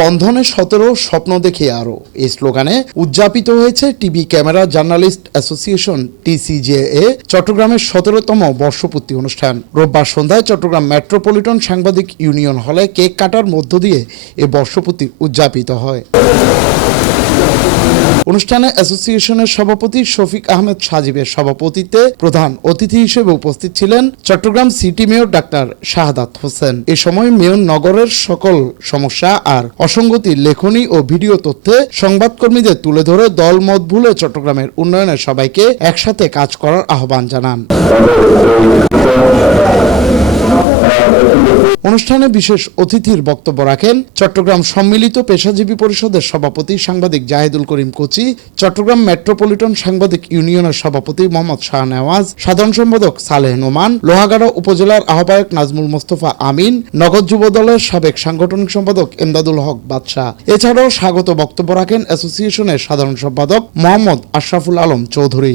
বন্ধনে সতেরো স্বপ্ন দেখে আরও এই স্লোগানে উদযাপিত হয়েছে TV camera journalist association, TCJA, চট্টগ্রামের সতেরোতম বর্ষপূর্তি অনুষ্ঠান। রোববার সন্ধ্যায় চট্টগ্রাম মেট্রোপলিটন সাংবাদিক ইউনিয়ন হলে কেক কাটার মধ্য দিয়ে এ বর্ষপূর্তি উদযাপিত হয়। অনুষ্ঠানে অ্যাসোসিয়েশনের সভাপতি শফিক আহমেদ সাজিবের সভাপতিত্বে প্রধান অতিথি হিসেবে উপস্থিত ছিলেন চট্টগ্রাম সিটি মেয়র ডাক্তার শাহাদাত হোসেন। এ সময় মেয়র নগরের সকল সমস্যা আর অসঙ্গতি লেখনী ও ভিডিও তথ্যে সংবাদকর্মীদের তুলে ধরে দল মত ভুলে চট্টগ্রামের উন্নয়নে সবাইকে একসাথে কাজ করার আহ্বান জানান। অনুষ্ঠানে বিশেষ অতিথির বক্তব্য রাখেন চট্টগ্রাম সম্মিলিত পেশাজীবী পরিষদের সভাপতি সাংবাদিক জাহেদুল করিম কোচি, চট্টগ্রাম মেট্রোপলিটন সাংবাদিক ইউনিয়নের সভাপতি মোহাম্মদ শাহ নেওয়াজ, সাধারণ সম্পাদক সালেহ নোমান, লোহাগাড়া উপজেলার আহ্বায়ক নাজমুল মোস্তফা আমিন নগদ যুব দলের সাবেক সাংগঠনিক সম্পাদক এমদাদুল হক বাদশাহ। এছাড়াও স্বাগত বক্তব্য রাখেন অ্যাসোসিয়েশনের সাধারণ সম্পাদক Mohammad Ashraful Alam Chowdhury.